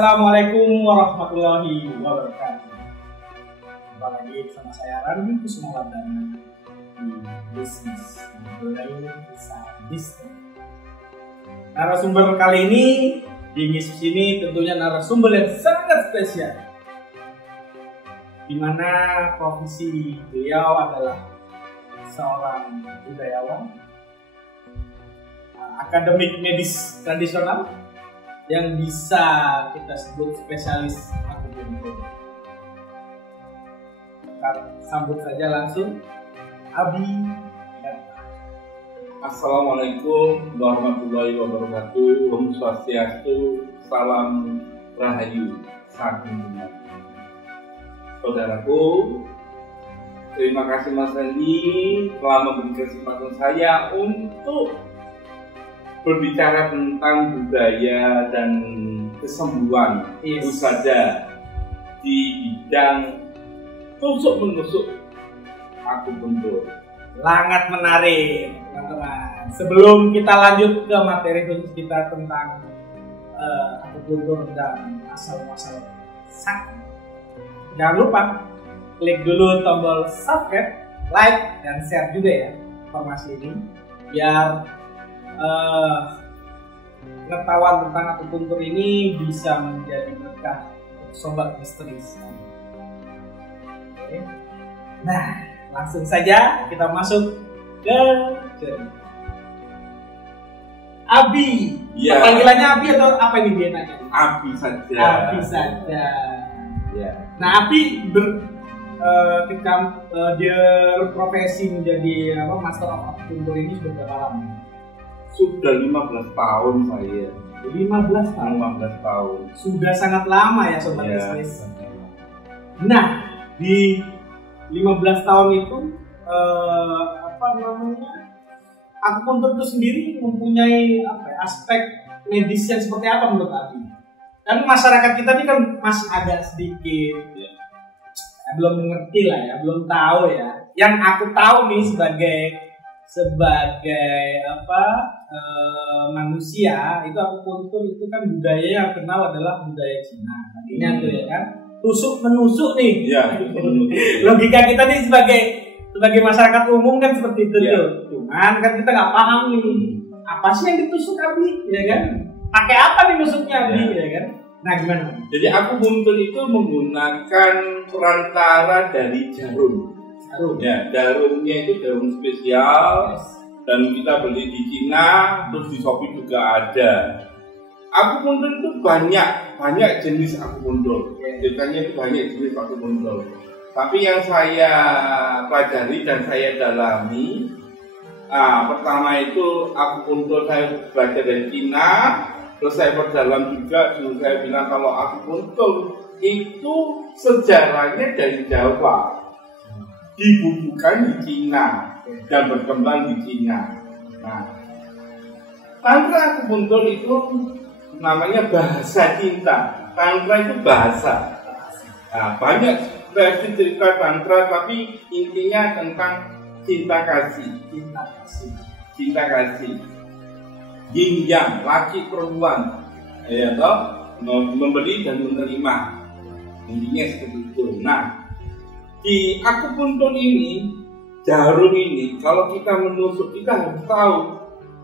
Assalamualaikum warahmatullahi wabarakatuh. Jumpa lagi bersama saya Randi Kusumawardana di Bisnis Mulai Kisah Bisnis. Narasumber kali ini di Bisnis ini tentunya narasumber yang sangat spesial, di mana profesi beliau adalah seorang budayawan, akademik medis tradisional yang bisa kita sebut spesialis akupuntur. Kita sambut saja langsung Abi. Assalamualaikum warahmatullahi wabarakatuh. Om Swastiastu, salam rahayu, saking benar. Saudaraku, terima kasih Mas Randi telah memberi kesempatan saya untuk berbicara tentang budaya dan kesembuhan. Itu saja di bidang tusuk menusuk akupuntur. Sangat menarik, teman-teman. Sebelum kita lanjut ke materi khusus kita tentang akupuntur dan asal-muasal sakit, jangan lupa klik dulu tombol subscribe, like, dan share juga ya informasi ini, biar pengetahuan tentang akupuntur ini bisa menjadi berkah untuk sobat misteri. Oke. Nah, langsung saja kita masuk ke Abi. Ya. Panggilannya Abi atau apa ini dia nanya? Abi saja. Abi saja. Ya. Nah, Abi ketika dia berprofesi menjadi master of akupuntur ini sudah berapa lama? Sudah 15 tahun saya. 15 tahun. 15 tahun. Sudah sangat lama ya sobat Ya. bisnis. Nah, di 15 tahun itu akupuntur itu sendiri mempunyai aspek medis yang seperti apa menurut Abi? Kan masyarakat kita ini kan masih agak sedikit belum mengerti lah ya, belum tahu ya. Yang aku tahu nih sebagai manusia itu akupuntur itu kan budaya yang kenal adalah budaya Cina. Artinya tuh ya kan tusuk menusuk nih. Ya, Logika kita nih sebagai masyarakat umum kan seperti itu Ya. tuh. Cuman kan kita nggak paham nih apa sih yang ditusuk Abi, ya kan? Pakai apa nih nusuknya Abi, ya kan? Nah gimana? Jadi akupuntur itu menggunakan perantara dari jarum. Ya, jarumnya itu jarum spesial dan kita beli di Cina, terus di Shopee juga ada. Akupuntur itu banyak jenis akupuntur. Biasanya itu banyak jenis akupuntur. Tapi yang saya pelajari dan saya dalami, pertama itu akupuntur saya belajar dari Cina, terus saya perdalam juga. Dulu saya bilang kalau akupuntur itu sejarahnya dari Jawa, dibubuhkan di Cina dan berkembang di Cina. Nah, tantra akupuntur itu namanya bahasa cinta. Tantra itu bahasa. Nah, banyak versi cerita tantra, tapi intinya tentang cinta kasih. Cinta kasih. Yin yang, laki perempuan, ya toh, memberi dan menerima. Intinya seperti itu. Nah, di akupuntur ini, jarum ini, kalau kita menusuk, kita harus tahu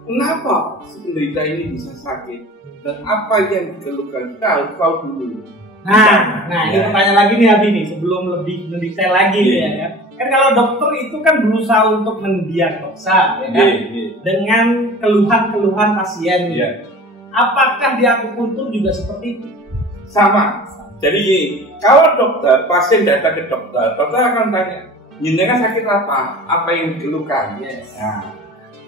kenapa si penderita ini bisa sakit dan apa yang dikeluhkan. Kita harus tahu dulu. Nah, ini pertanyaan lagi nih Abi nih, sebelum lebih mendetail lagi ya kan. Kan kalau dokter itu kan berusaha untuk mendiagnosa ya kan, dengan keluhan-keluhan pasien. Apakah di akupuntur juga seperti itu? Sama. Jadi kalau dokter, pasien datang ke dokter akan tanya, jenengan sakit apa? Apa yang dikeluhkan? Nah,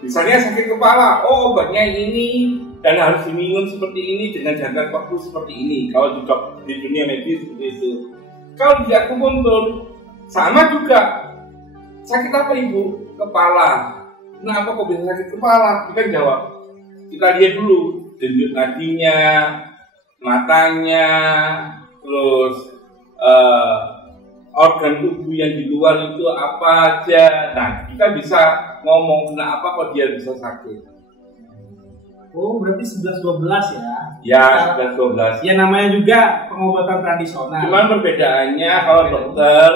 misalnya sakit kepala, obatnya ini dan harus diminum seperti ini dengan jangka waktu seperti ini. Kalau di dunia medis seperti itu. Kalau di akupuntur sama juga. Sakit apa ibu? Kepala. Kenapa kok bisa sakit kepala? Kita jawab. Kita lihat dulu denyut nadinya, matanya, terus organ tubuh yang di luar itu apa aja. Nah, kita bisa ngomong kenapa kok dia bisa sakit. Oh, berarti 11-12 ya? Ya, 11-12. Ya namanya juga pengobatan tradisional. Cuman perbedaannya kalau dokter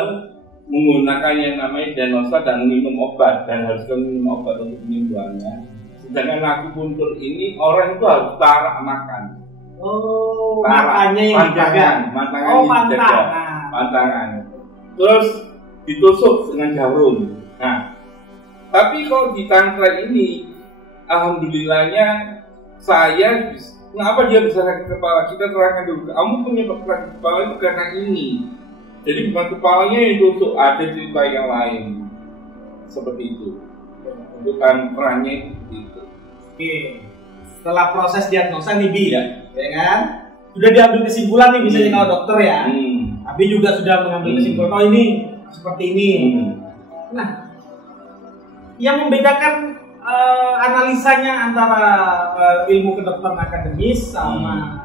menggunakan yang namanya diagnosa dan minum obat dan harus minum obat untuk penyembuhannya. Sedangkan akupuntur ini orang itu harus tarak makan. Oh, makannya yang dijaga. Pantangan. Terus ditusuk dengan jarum. Nah, tapi kalau di tantra ini, alhamdulillahnya saya, kenapa dia bisa sakit kepala? Kita terangkan dulu. Kamu punya sakit kepala itu karena ini. Jadi bukan kepalanya yang ditusuk, ada cerita yang lain. Seperti itu. Bukan perannya itu. Oke. Setelah proses diagnosa nih Bi, ya kan? Sudah diambil kesimpulan nih misalnya kalau dokter ya. Abi juga sudah mengambil kesimpulan, oh ini seperti ini. Nah, yang membedakan analisanya antara ilmu kedokteran akademis sama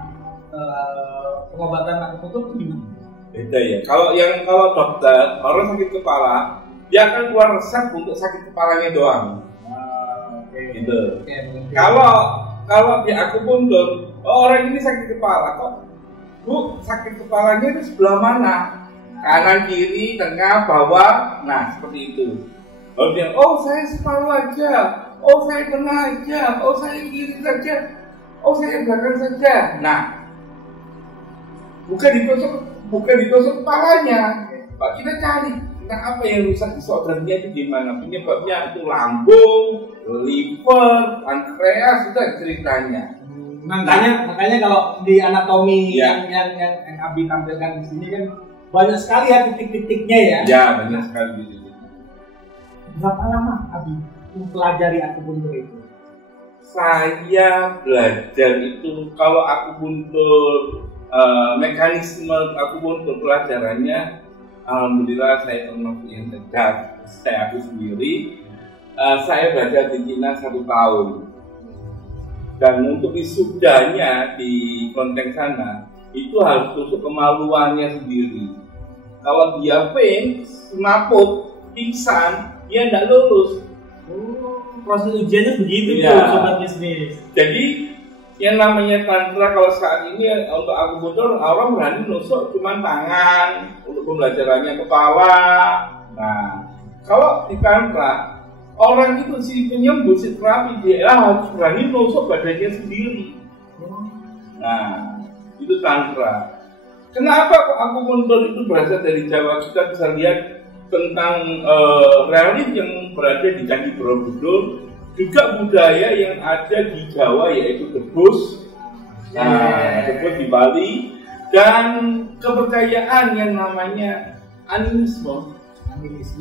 pengobatan akupuntur itu gimana? Beda ya. Kalau dokter orang sakit kepala, dia akan keluar resep untuk sakit kepalanya doang. Gitu. Kalau di akupuntur, orang ini sakit kepala kok. Bu, sakit kepalanya itu sebelah mana? Kanan, kiri, tengah, bawah. Nah, seperti itu. Lalu dia, oh saya separuh aja. Oh saya tengah aja. Oh saya kiri saja. Oh saya belakang saja. Nah, bukan ditusuk kepalanya. Pak, kita cari. Nah, apa yang rusak di organnya itu gimana? Penyebabnya itu lambung, liver, pankreas, sudah ceritanya. Makanya kalau di anatomi yang Abi tampilkan di sini kan banyak sekali ya titik-titiknya ya. Ya, banyak sekali titik. Berapa lama Abi mempelajari akupuntur itu? Saya belajar itu kalau akupuntur mekanisme akupuntur pelajarannya, alhamdulillah saya termasuk yang tegak. Saya aku sendiri, saya belajar di Cina 1 tahun. Dan untuk wisudanya di konteks sana itu harus tusuk kemaluannya sendiri. Kalau dia faint, semaput, pingsan, dia tidak lulus. Oh, proses ujiannya begitu ya. Tuh, sobat bisnis. Jadi yang namanya tantra kalau saat ini untuk akupuntur orang berani nusuk cuma tangan, untuk pembelajarannya kepala. Nah, kalau di tantra orang itu si penyembuh, si terapi dia harus berani nusuk badannya sendiri. Nah, itu tantra. Kenapa kok akupuntur itu berasal dari Jawa? Kita bisa lihat tentang relief yang berada di Candi Borobudur, juga budaya yang ada di Jawa yaitu Debus, Debus di Bali, dan kepercayaan yang namanya animisme.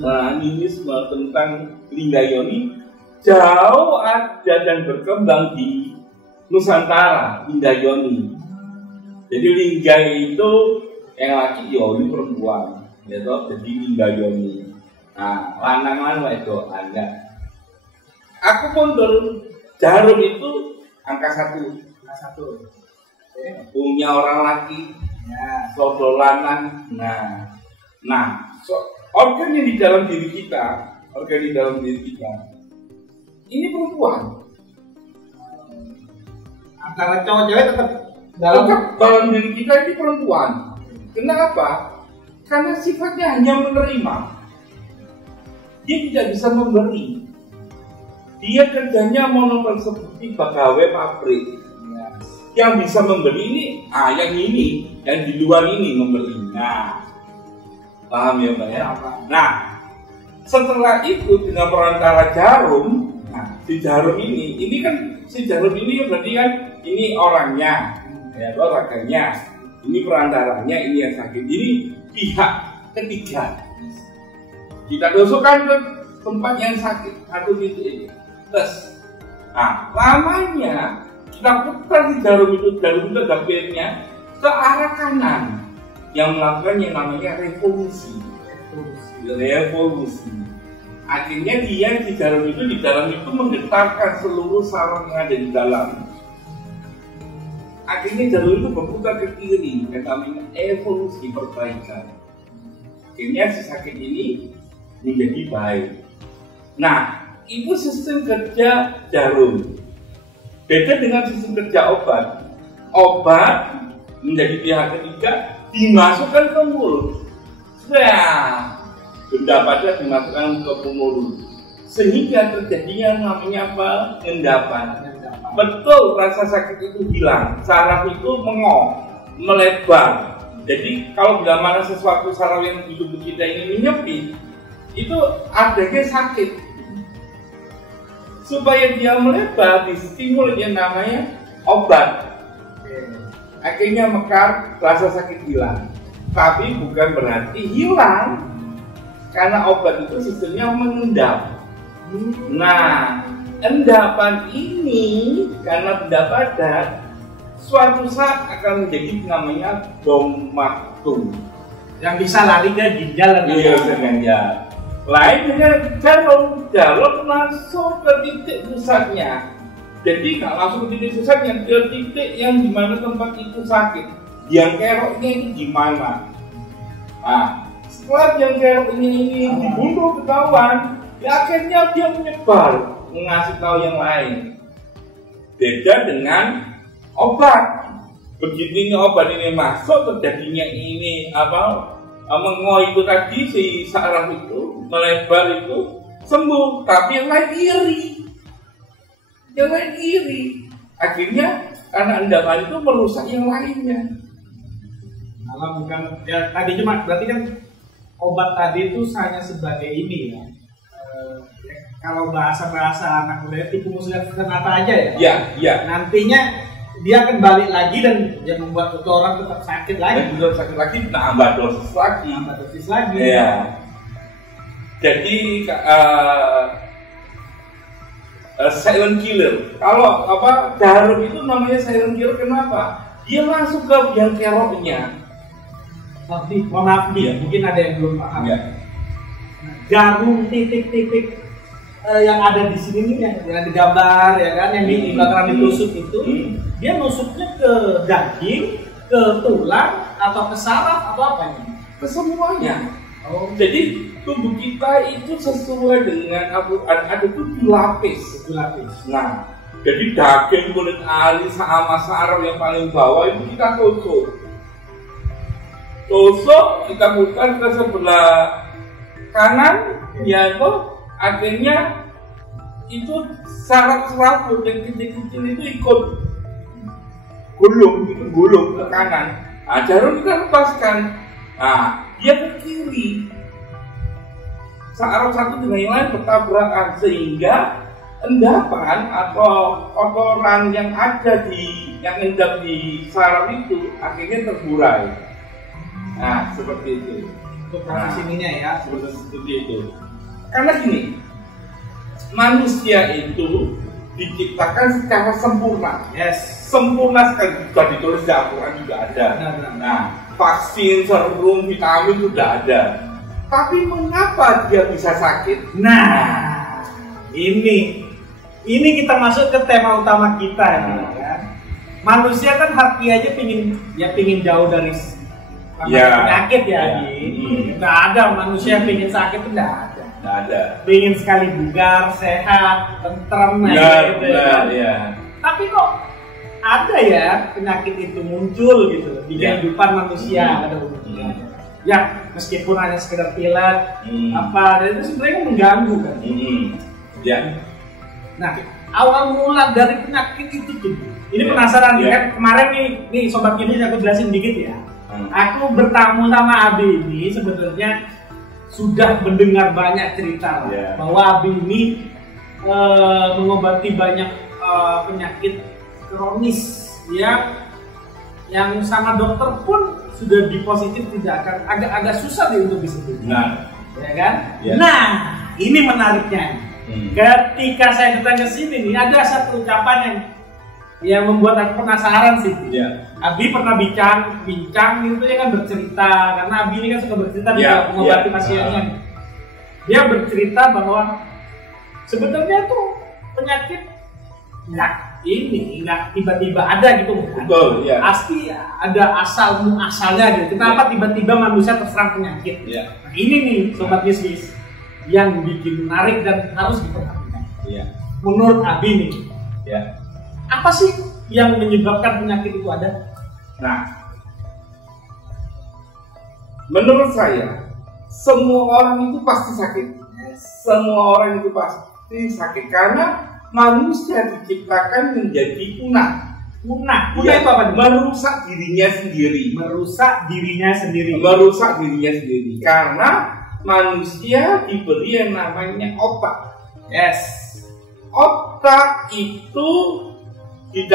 Animisme tentang Lingayoni jauh ada dan berkembang di Nusantara, Lingayoni. Jadi Linggay itu yang laki, yoni perempuan, gitu. Jadi Lingayoni. Nah, lanang-lanang itu ada. Akupuntur jarum itu angka 1. Punya orang laki, sodol lanang. Organ yang di dalam diri kita, ini perempuan. Antara cowok-cewek tetap dalam diri kita ini perempuan. Kenapa? Karena sifatnya hanya menerima. Dia tidak bisa memberi. Dia kerjanya monoton seperti pegawai pabrik. Yang bisa memberi ini, yang di luar ini memberi. Nah, paham ya Mbak ya? Nah, setelah itu dengan perantara jarum, si jarum ini kan si jarum ini berarti kan ini orangnya, ya orangnya, ini perantaranya, ini yang sakit, ini pihak ketiga. Kita tusukkan ke tempat yang sakit atau gitu ini. Terus, lamanya kita putar si jarum itu dapirnya ke arah kanan. Yang melakukan yang namanya revolusi. Akhirnya dia di dalam itu menggetarkan seluruh saraf yang ada di dalam. Akhirnya jarum itu berputar ke kiri, yang namanya evolusi perbaikan. Akhirnya si sakit ini menjadi baik. Nah, itu sistem kerja jarum. Beda dengan sistem kerja obat. Obat menjadi pihak ketiga dimasukkan ke mulut. Nah, benda pada dimasukkan ke mulut. Sehingga terjadinya namanya apa? Endapan. Betul, rasa sakit itu hilang. Saraf itu mengong, melebar. Jadi kalau bila mana sesuatu saraf yang di tubuh kita ini menyempit, itu adanya sakit. Supaya dia melebar, distimulus yang namanya obat. Akhirnya mekar, rasa sakit hilang. Tapi bukan berarti hilang, karena obat itu sistemnya mengendap. Nah, endapan ini karena benda padat suatu saat akan menjadi namanya domatum, yang bisa lari ke ginjal. Iya, ke ginjal. Lain dengan jarum langsung ke titik pusatnya. Jadi nggak langsung ke titik pusatnya, ke titik yang dimana tempat itu sakit. Yang keroknya itu gimana? Nah, setelah yang keroknya ini dibunuh ketahuan, ya akhirnya dia menyebar, mengasih tahu yang lain. Beda dengan obat. Begitu obat ini masuk, terjadinya ini mengoy itu tadi, si saraf itu melebar itu sembuh, tapi yang lain iri. Akhirnya karena endapan itu merusak yang lainnya. Kalau bukan ya tadi cuma berarti kan obat tadi itu hanya sebagai ini ya. Kalau bahasa anak muda tipu muslihat kenapa aja ya? Iya. Nantinya dia akan balik lagi dan dia membuat orang tetap sakit lagi. Tetap sakit lagi, nambah dosis lagi. Iya. Jadi silent killer. Kalau jarum itu namanya silent killer kenapa? Dia langsung ke yang keroknya. Mohon maaf nih, mungkin ada yang belum paham. Ya. Jarum titik-titik yang ada di sini nih yang digambar ya kan, yang dibakaran ditusuk itu, dia nusuknya ke daging, ke tulang atau ke saraf atau apa nih? Ke semuanya. Jadi tubuh kita itu sesuai dengan Al-Quran ada 7 lapis. Nah, jadi daging, kulit alis, sama saraf yang paling bawah itu kita tusuk, kita putar ke sebelah kanan, ya itu akhirnya itu saraf-saraf yang kecil-kecil itu ikut gulung ke kanan. Nah, jarum kita lepaskan. Nah, dia ke kiri. Saraf satu dengan yang lain bertabrakan sehingga endapan atau kotoran yang ada yang endap di saraf itu akhirnya terburai. Nah, seperti itu. Untuk proses ininya ya, seperti itu. Karena gini, manusia itu diciptakan secara sempurna. Sempurna sekali, sudah ditulis di Al-Quran juga ada. Nah, vaksin, serum, vitamin sudah ada. Tapi mengapa dia bisa sakit? Nah, ini kita masuk ke tema utama kita ya. Manusia kan hati aja pingin jauh dari penyakit ya. Nggak ada manusia yang pingin sakit, nggak ada. Pingin sekali bugar, sehat, tentrem gitu ya. Tapi kok ada ya penyakit itu muncul gitu di kehidupan manusia, ada umumnya. Ya meskipun hanya sekedar pilek dan itu sebenarnya mengganggu kan. Nah, awal mula dari penyakit itu tuh, ini penasaran kan, kemarin nih sobat ini aku jelasin dikit ya. Aku bertamu sama Abi ini sebenarnya sudah mendengar banyak cerita bahwa Abi ini mengobati banyak penyakit kronis ya, yang sama dokter pun sudah dipositif tidak akan agak susah untuk disembuhkan. Ya kan? Nah, ini menariknya. Ketika saya datang ke sini nih, ada satu ucapan yang membuat aku penasaran sih. Abi pernah bincang gitu ya kan, bercerita karena Abi ini kan suka bercerita dia mengobati pasiennya. Dia bercerita bahwa sebenarnya tuh penyakit ini nggak tiba-tiba ada gitu kan. Pasti ada asalnya gitu. Kenapa tiba-tiba manusia terserang penyakit? Nah, ini nih sobat bisnis yang bikin menarik dan harus diperhatikan. Menurut Abi nih, Apa sih yang menyebabkan penyakit itu ada? Nah, menurut saya semua orang itu pasti sakit. Semua orang itu pasti sakit karena manusia diciptakan menjadi punah. Punah Ya, itu apa? merusak dirinya sendiri. Merusak dirinya sendiri. Merusak dirinya sendiri karena manusia diberi yang namanya otak. Yes. Otak itu di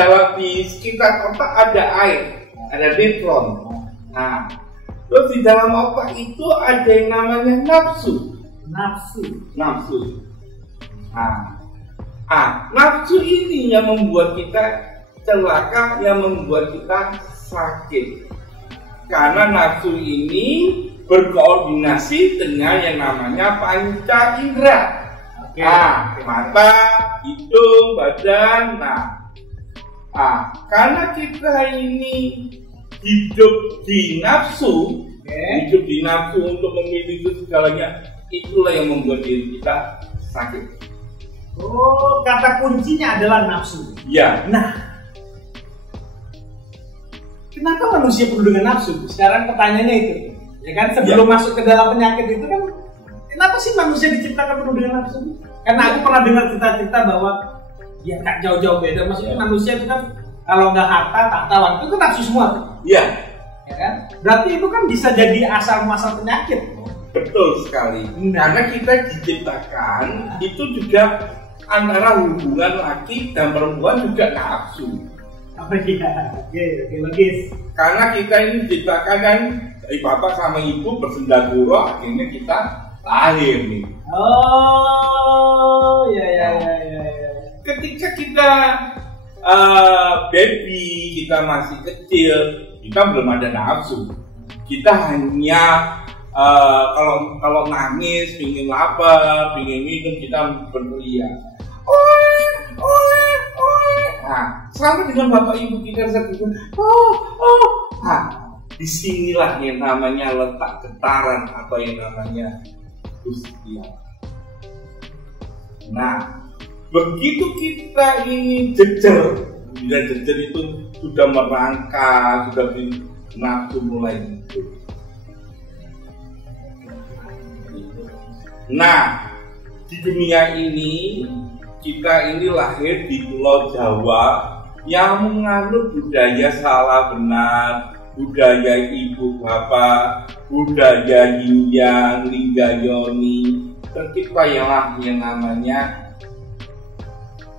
sekitar otak ada air, ada neutron. Nah, terus di dalam otak itu ada yang namanya nafsu. Nafsu. Nafsu ini yang membuat kita celaka, yang membuat kita sakit. Karena nafsu ini berkoordinasi dengan yang namanya panca indera. Mata, hidung, badan. Karena kita ini hidup di nafsu, hidup di nafsu untuk memiliki segalanya, itulah yang membuat diri kita sakit. Oh, kata kuncinya adalah nafsu. Ya. Nah, kenapa manusia penuh dengan nafsu? Sekarang pertanyaannya itu, ya kan? Sebelum masuk ke dalam penyakit itu kan, kenapa sih manusia diciptakan penuh dengan nafsu? Karena aku pernah dengar cerita-cerita bahwa ya tak jauh-jauh beda. Maksudnya manusia itu kan kalau nggak harta, tahta, itu kan nafsu semua. Iya. Ya kan? Berarti itu kan bisa jadi asal muasal penyakit. Betul sekali. Karena kita diciptakan itu juga antara hubungan laki dan perempuan juga nafsu. Apa dia? Oke, logis. Karena kita ini diciptakan kan dari bapak sama ibu bersendaguro, akhirnya kita lahir nih. Oh, ya. Ketika kita baby, kita masih kecil, kita belum ada nafsu. Kita hanya kalau nangis, pingin lapar, pingin minum, kita berteriak. Selama dengan bapak ibu kita sedih. Disinilah yang namanya letak getaran apa yang namanya usia. Nah, begitu kita ini jejer itu sudah merangkak, sudah nafsu mulai hidup. Nah, di dunia ini kita ini lahir di Pulau Jawa yang menganut budaya salah benar, budaya ibu bapak, budaya yin yang, lingga yoni, terciptalah yang namanya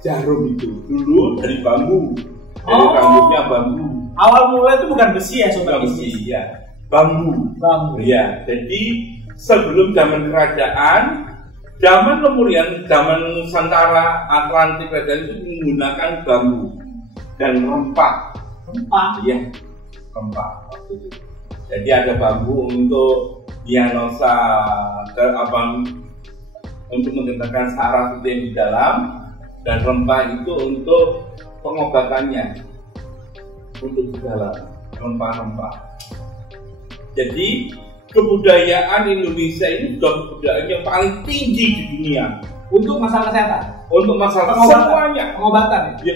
jarum itu dulu dari bambu, dari rambutnya bambu. Awal mulai itu bukan besi ya, sobat besi ya, bambu. Ya, jadi sebelum zaman kerajaan, zaman Lemurian, zaman Nusantara, Atlantik itu menggunakan bambu dan rempah. Ya, rempah. Jadi ada bambu untuk diagnosa untuk menggerakkan saraf itu yang di dalam, dan rempah itu untuk pengobatannya, untuk di dalam rempah-rempah. Jadi kebudayaan Indonesia ini sudah kebudayaan yang paling tinggi di dunia untuk masalah kesehatan, untuk masalah semuanya,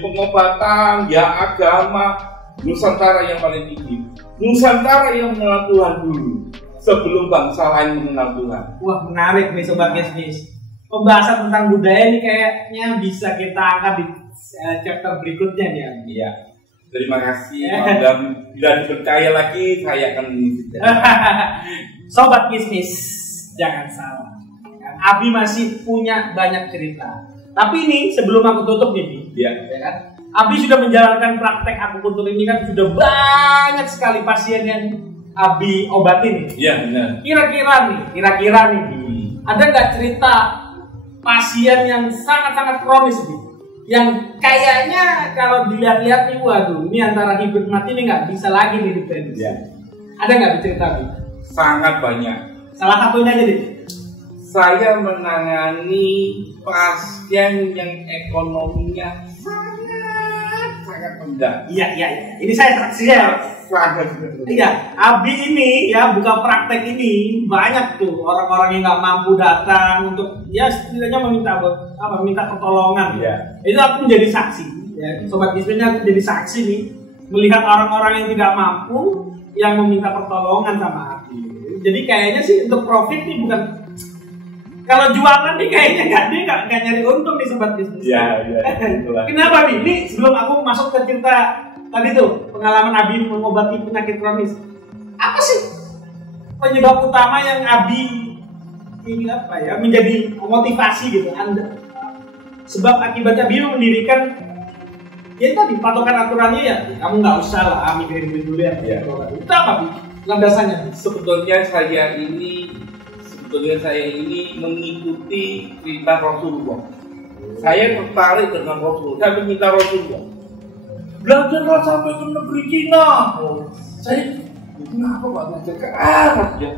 pengobatan, ya agama. Nusantara yang paling tinggi, Nusantara yang mengenal Tuhan dulu sebelum bangsa lain mengenal Tuhan. Wah, menarik nih sobat bisnis. Pembahasan tentang budaya ini kayaknya bisa kita angkat di chapter berikutnya nih. Iya. Terima kasih. Bila dipercaya lagi, saya akan mengisi. Sobat bisnis, jangan salah. Abi masih punya banyak cerita. Tapi ini sebelum aku tutup nih, ya kan? Abi sudah menjalankan praktek akupuntur ini kan sudah banyak sekali pasien yang Abi obatin. Iya benar. Kira-kira nih, ada nggak cerita pasien yang sangat-sangat kronis nih? Yang kayaknya kalau dilihat-lihat nih, waduh, ini antara hidup mati ini nggak bisa lagi nih diprediksi. Ya. Ada nggak cerita nih? Sangat banyak. Salah satunya aja deh. Saya menangani pasien yang ekonominya sangat rendah. Iya. Ini saya saksi ya. Iya, Abi ini ya buka praktek ini banyak tuh orang-orang yang nggak mampu datang untuk ya setidaknya minta pertolongan. Iya. Itu aku menjadi saksi. ya sobat bisnisnya aku jadi saksi nih melihat orang-orang yang tidak mampu yang meminta pertolongan sama aku. Jadi kayaknya sih untuk profit nih bukan, kalau jualan nih kayaknya nggak nyari untung nih sobat bisnis. Iya. Kenapa nih? Ini sebelum aku masuk ke cerita tadi tuh pengalaman Abi mengobati penyakit kronis, apa sih penyebab utama yang Abi ini apa ya menjadi motivasi gitu Anda? Sebab akibatnya Abi mendirikan ya tadi patokan aturannya ya kamu nggak usah lah mikirin duit dulu ya. Itu apa Bi? Landasannya? Sebetulnya saya ini mengikuti cerita Rasulullah. Saya tertarik dengan Rasul. Saya meminta Rasulullah. Belajarlah sampai ke negeri Cina. Saya kenapa Pak belajar ke Arab ya?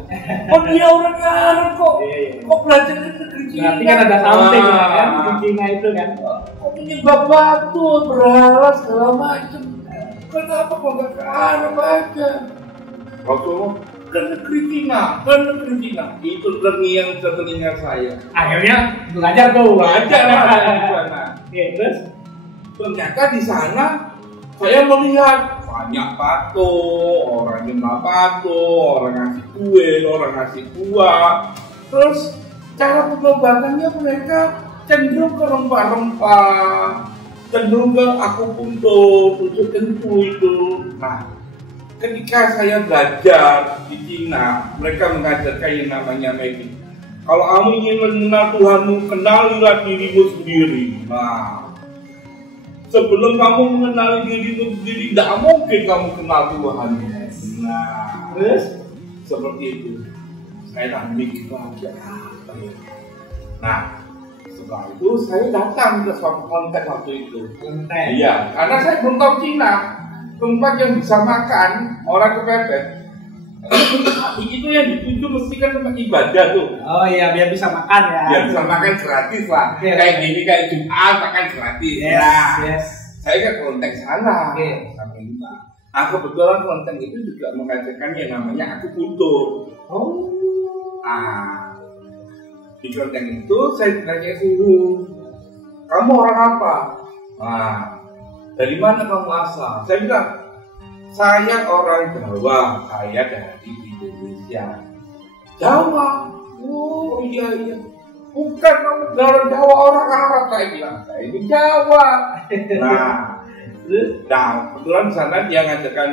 Oh dia orang Arab kok. Kok belajar ke negeri Cina? Berarti kan ada something kan di Cina itu kan. Kok penyebab batu, berhala segala macam. Kenapa kok nggak ke Arab aja? Rasulullah ke negeri Cina. Itu terngiang telinga saya. Akhirnya belajar tuh. Terus ternyata di sana saya melihat banyak patung, orang nyembah patung, orang ngasih kue, orang ngasih buah. Terus cara pengobatannya mereka cenderung ke rempah-rempah, cenderung ke akupunktur, tusuk kentu itu. Nah, ketika saya belajar di Cina, mereka mengajarkan yang namanya medit. Kalau kamu ingin mengenal Tuhanmu, kenalilah dirimu sendiri. Nah, sebelum kamu mengenali dirimu sendiri, tidak mungkin kamu kenal Tuhan. Nah, terus seperti itu. Saya tak mikir aja. Nah, setelah itu saya datang ke suatu kontak waktu itu. Iya, karena saya belum tahu Cina. Tempat yang bisa makan orang kepepet. Itu yang dituju mesti kan tempat ibadah tuh. Oh iya, biar bisa makan ya. Biar bisa makan gratis lah. Kayak gini kayak Jumat makan gratis. Yes. Saya ke kontak sana. Sampai lupa. Nah, kebetulan kontak itu juga mengajarkan yang namanya akupuntur. Di kontak itu saya tanya suhu. Kamu orang apa? Dari mana kamu asal? Saya bilang, saya orang Jawa, saya dari Indonesia. Jawa? Oh iya. Bukan kamu dari Jawa, orang Arab. Saya bilang, saya ini Jawa. Nah, kebetulan di sana dia ngajarkan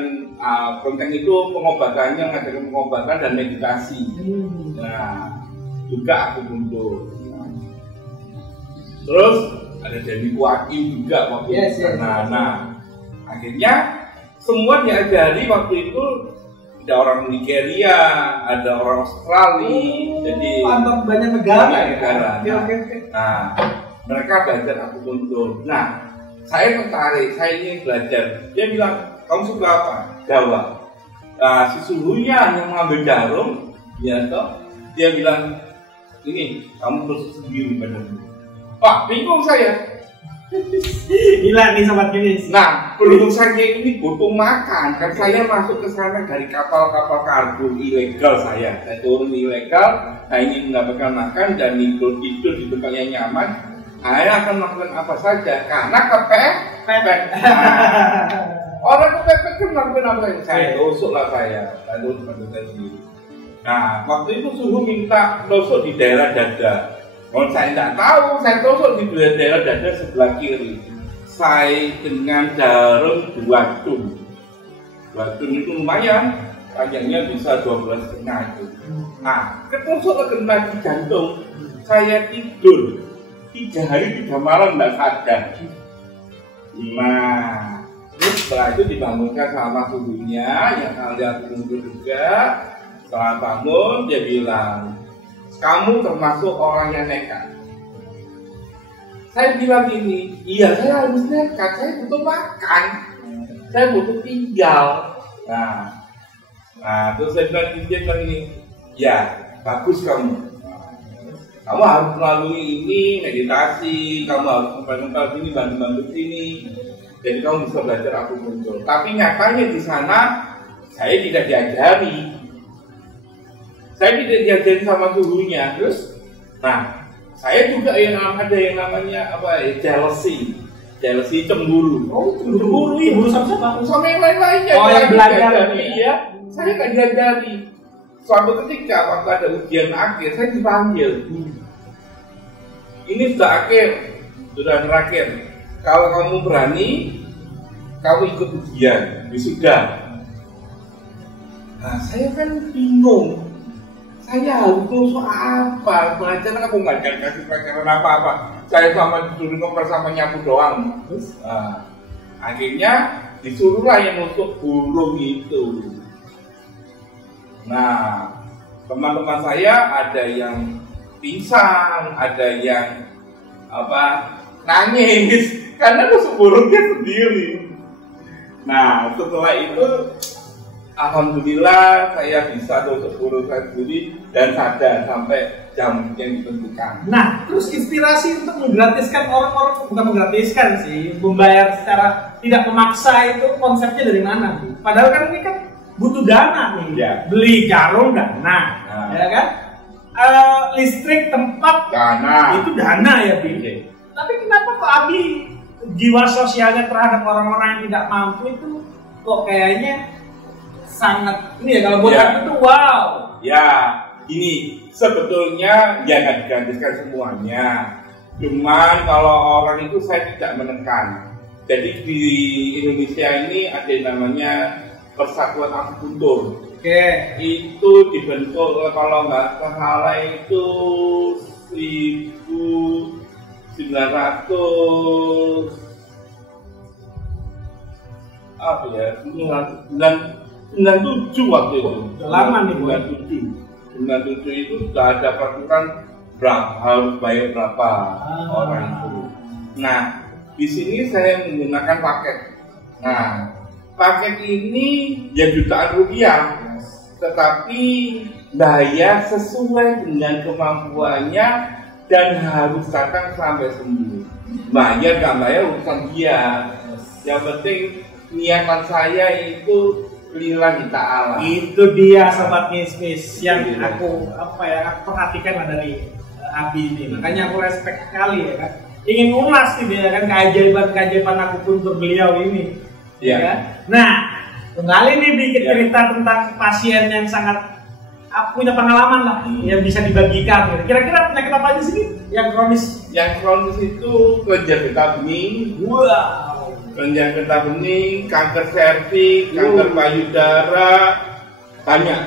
konten itu pengobatannya, ngajarkan pengobatan dan meditasi. Nah, juga aku untuk. Terus ada Dewi Kuakim juga waktu itu. Nah, akhirnya semua diajari waktu itu. Ada orang Nigeria, ada orang Australia, jadi banyak negara. Nah, mereka belajar akupuntur. Nah, saya tertarik, saya ingin belajar. Dia bilang, kamu suka apa? Jawa. Nah, si suhunya yang mengambil jarum, ya toh, dia bilang, ini kamu terus sendiri badanmu. Wah, bingung saya. Gila nih sobat bisnis. Nah, beruntung saya ini butuh makan. Kan saya masuk ke sana dari kapal-kapal kargo ilegal saya. Saya turun ilegal, saya ingin mendapatkan makan dan tidur di tempat yang nyaman. Saya akan melakukan apa saja karena kepepet. Orang kepepet kan melakukan apa saja. Saya tusuk lah saya tusuk sendiri. Nah, waktu itu suhu minta tusuk di daerah dada. Kalau saya tidak tahu, saya tusuk di daerah dada sebelah kiri. Saya dengan jarum 2 tun. 2 tun itu lumayan, panjangnya bisa 12,5 itu. Nah, ketusuk kena di jantung. Saya tidur 3 hari 3 malam tidak sadar. Nah, terus setelah itu dibangunkan sama suhunya, yang kalian tunggu juga. Setelah bangun, dia bilang, kamu termasuk orang yang nekat. Saya bilang gini, iya saya harus nekat, saya butuh makan, saya butuh tinggal. Nah terus saya bilang ini, ya bagus kamu harus melalui ini meditasi, kamu harus sampai sini, bantu sini, jadi kamu bisa belajar akupuntur. Tapi nyatanya di sana saya tidak diajari. Saya tidak diajarin sama suhunya. Terus, nah, saya juga ada yang namanya jealousy. jealousy, cemburu. Oh, cemburu sama siapa? Sama yang lain-lainnya. Oh, yang belajar. Iya, saya nggak diajari. Suatu ketika waktu ada ujian akhir, saya dipanggil. Ini sudah akhir, sudah terakhir. Kalau kamu berani, kamu ikut ujian, wisuda. Nah, saya kan bingung. Saya harus ngurus apa? Pelajaran aku nggak kasih pelajaran apa-apa. Saya sama disuruh ngomong sama nyapu doang. Nah, akhirnya disuruhlah yang untuk burung itu. Nah, teman-teman saya ada yang pingsan, ada yang nangis karena nusuk burungnya sendiri. Nah, setelah itu alhamdulillah saya bisa nusuk burung saya sendiri dan sadar sampai jam yang ditentukan. Nah, terus inspirasi untuk menggratiskan orang-orang, bukan menggratiskan sih, membayar secara tidak memaksa itu konsepnya dari mana? Padahal kan ini kan butuh dana nih, ya. Beli jarum dana, ya kan? Listrik tempat dana, itu dana ya, Bi. Tapi kenapa kok Abi jiwa sosialnya terhadap orang-orang yang tidak mampu itu kok kayaknya sangat ini ya, kalau buat aku itu wow. Ya, ini sebetulnya ya nggak digantikan semuanya. Cuman kalau orang itu saya tidak menekan. Jadi di Indonesia ini ada yang namanya Persatuan Akupuntur. Oke. Itu dibentuk kalau nggak salah itu 1900 apa ya, 97 waktu itu. Lama nih, 97 itu sudah ada peraturan berapa harus bayar berapa orang itu. Nah, di sini saya menggunakan paket. Nah, paket ini ya jutaan rupiah, tetapi bayar sesuai dengan kemampuannya dan harus datang sampai sembuh. Bayar nggak bayar urusan dia. Yang penting niatan saya itu lillahi ta'ala. Itu dia sobat Ngismis yang aku perhatikan dari Abi ini. Makanya aku respect sekali ya kan. Ingin ulas gitu ya kan keajaiban akupuntur beliau ini. Iya. Ya. Nah, kembali nih bikin cerita tentang pasien yang sangat punya pengalaman lah yang bisa dibagikan. Kira-kira penyakit apa aja sih yang kronis? Yang kronis itu kelenjar getah bening. Wow. Kelenjar getah bening, kanker serviks, kanker payudara, banyak.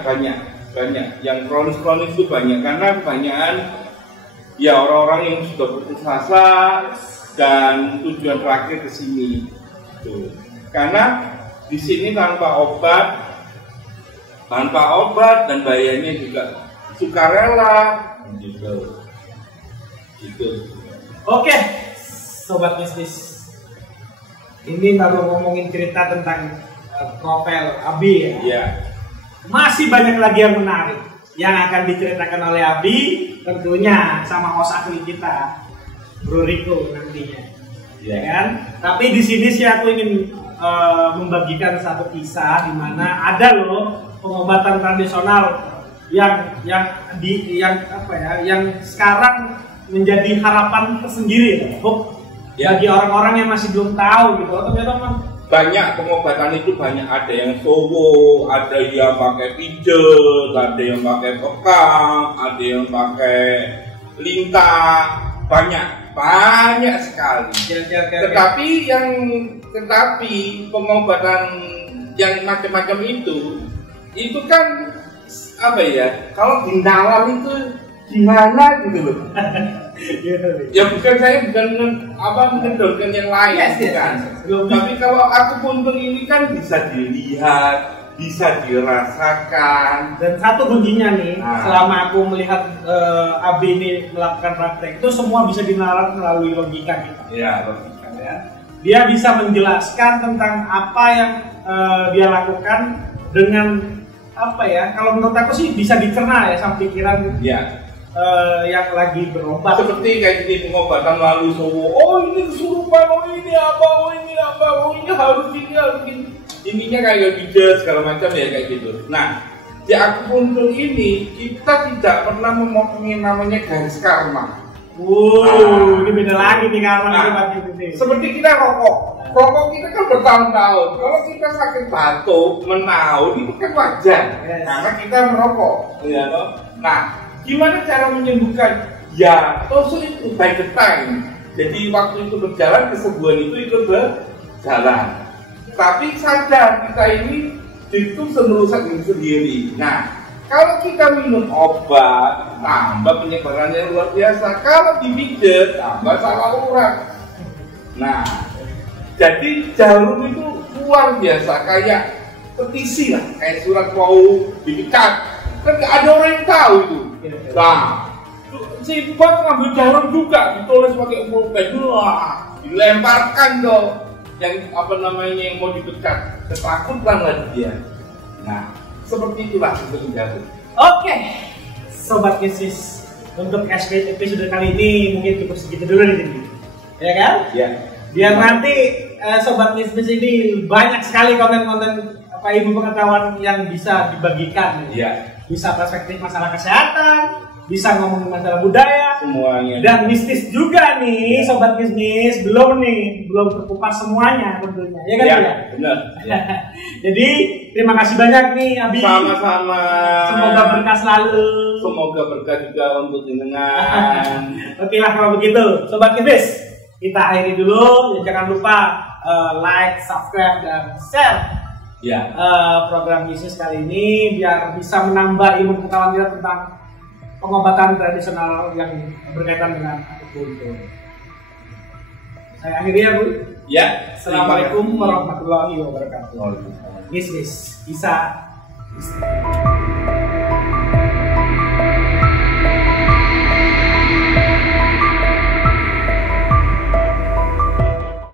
Yang kronis itu banyak karena kebanyakan ya orang-orang yang sudah putus asa dan tujuan terakhir ke sini. Tuh. Karena di sini tanpa obat dan bayarnya juga sukarela gitu. Oke, sobat bisnis. Ini baru ngomongin cerita tentang profil Abi ya. Iya. Masih banyak lagi yang menarik yang akan diceritakan oleh Abi, tentunya sama host ahli kita, Bro Riko nantinya. Ya kan? Tapi di sini sih aku ingin membagikan satu kisah di mana ada loh pengobatan tradisional yang sekarang menjadi harapan tersendiri loh. Bagi orang-orang yang masih belum tahu gitu. Ternyata banyak pengobatan itu banyak, ada yang sowo, ada yang pakai pijet, ada yang pakai bekam, ada yang pakai lintah, banyak sekali. Tetapi pengobatan yang macam-macam itu kan apa ya? Kalau di dalam itu gimana gitu loh? Ya saya bukan mengendorkan yang lain, kan. Tapi kalau akupuntur ini kan bisa dilihat, bisa dirasakan. Dan satu kuncinya nih, selama aku melihat Abi ini melakukan praktek itu semua bisa dinalar melalui logika kita. Ya, logika ya. Dia bisa menjelaskan tentang apa yang dia lakukan dengan apa ya? Kalau menurut aku sih bisa dicerna ya sama pikiran. Ya. Yang lagi berobat. Seperti kayak gini pengobatan lalu oh ini kesurupan, oh ini harus gini. Ininya kayak pijat segala macam ya kayak gitu. Nah, di akupuntur ini kita tidak pernah memotong yang namanya garis karma. Ini beda lagi nih kawan. Seperti kita rokok kita kan bertahun-tahun. Kalau kita sakit batuk, menaun itu kan wajar, karena kita merokok. Ya, nah, gimana cara menyembuhkan? Ya, also itu by the time. Jadi waktu itu berjalan, kesembuhan itu ikut berjalan. Tapi sadar kita ini itu merusak diri sendiri. Nah, kalau kita minum obat, tambah penyebarannya luar biasa. Kalau dipijet, tambah salah urat. Nah, jadi jarum itu luar biasa, kayak petisi lah, kayak surat mau dipecat. Kan nggak ada orang yang tahu itu. Nah, si buat ngambil jarum juga, ditulis pakai pulpen, dilemparkan dong. Yang yang mau dipecat, ketakutan lagi dia. Nah, seperti itulah untuk menjatuh. Oke, sobat bisnis, untuk episode kali ini mungkin cukup segitu dulu nih, ya kan? Ya. Biar nanti sobat bisnis ini banyak sekali konten-konten ilmu pengetahuan yang bisa dibagikan. Ya. Bisa perspektif masalah kesehatan, bisa ngomongin masalah budaya, semuanya. Dan mistis juga nih, sobat bisnis, belum terkupas semuanya tentunya, ya kan? Ya, benar. Jadi terima kasih banyak nih Abi. Sama-sama. Semoga berkah selalu. Semoga berkah juga untuk jenengan. Oke lah kalau begitu, sobat bisnis, kita akhiri dulu. Jangan lupa like, subscribe, dan share. Ya. Program bisnis kali ini biar bisa menambah ilmu pengetahuan kita tentang pengobatan tradisional yang berkaitan dengan akupuntur. Saya akhiri ya Bu. Ya. Assalamualaikum warahmatullahi wabarakatuh. Bisnis bisa.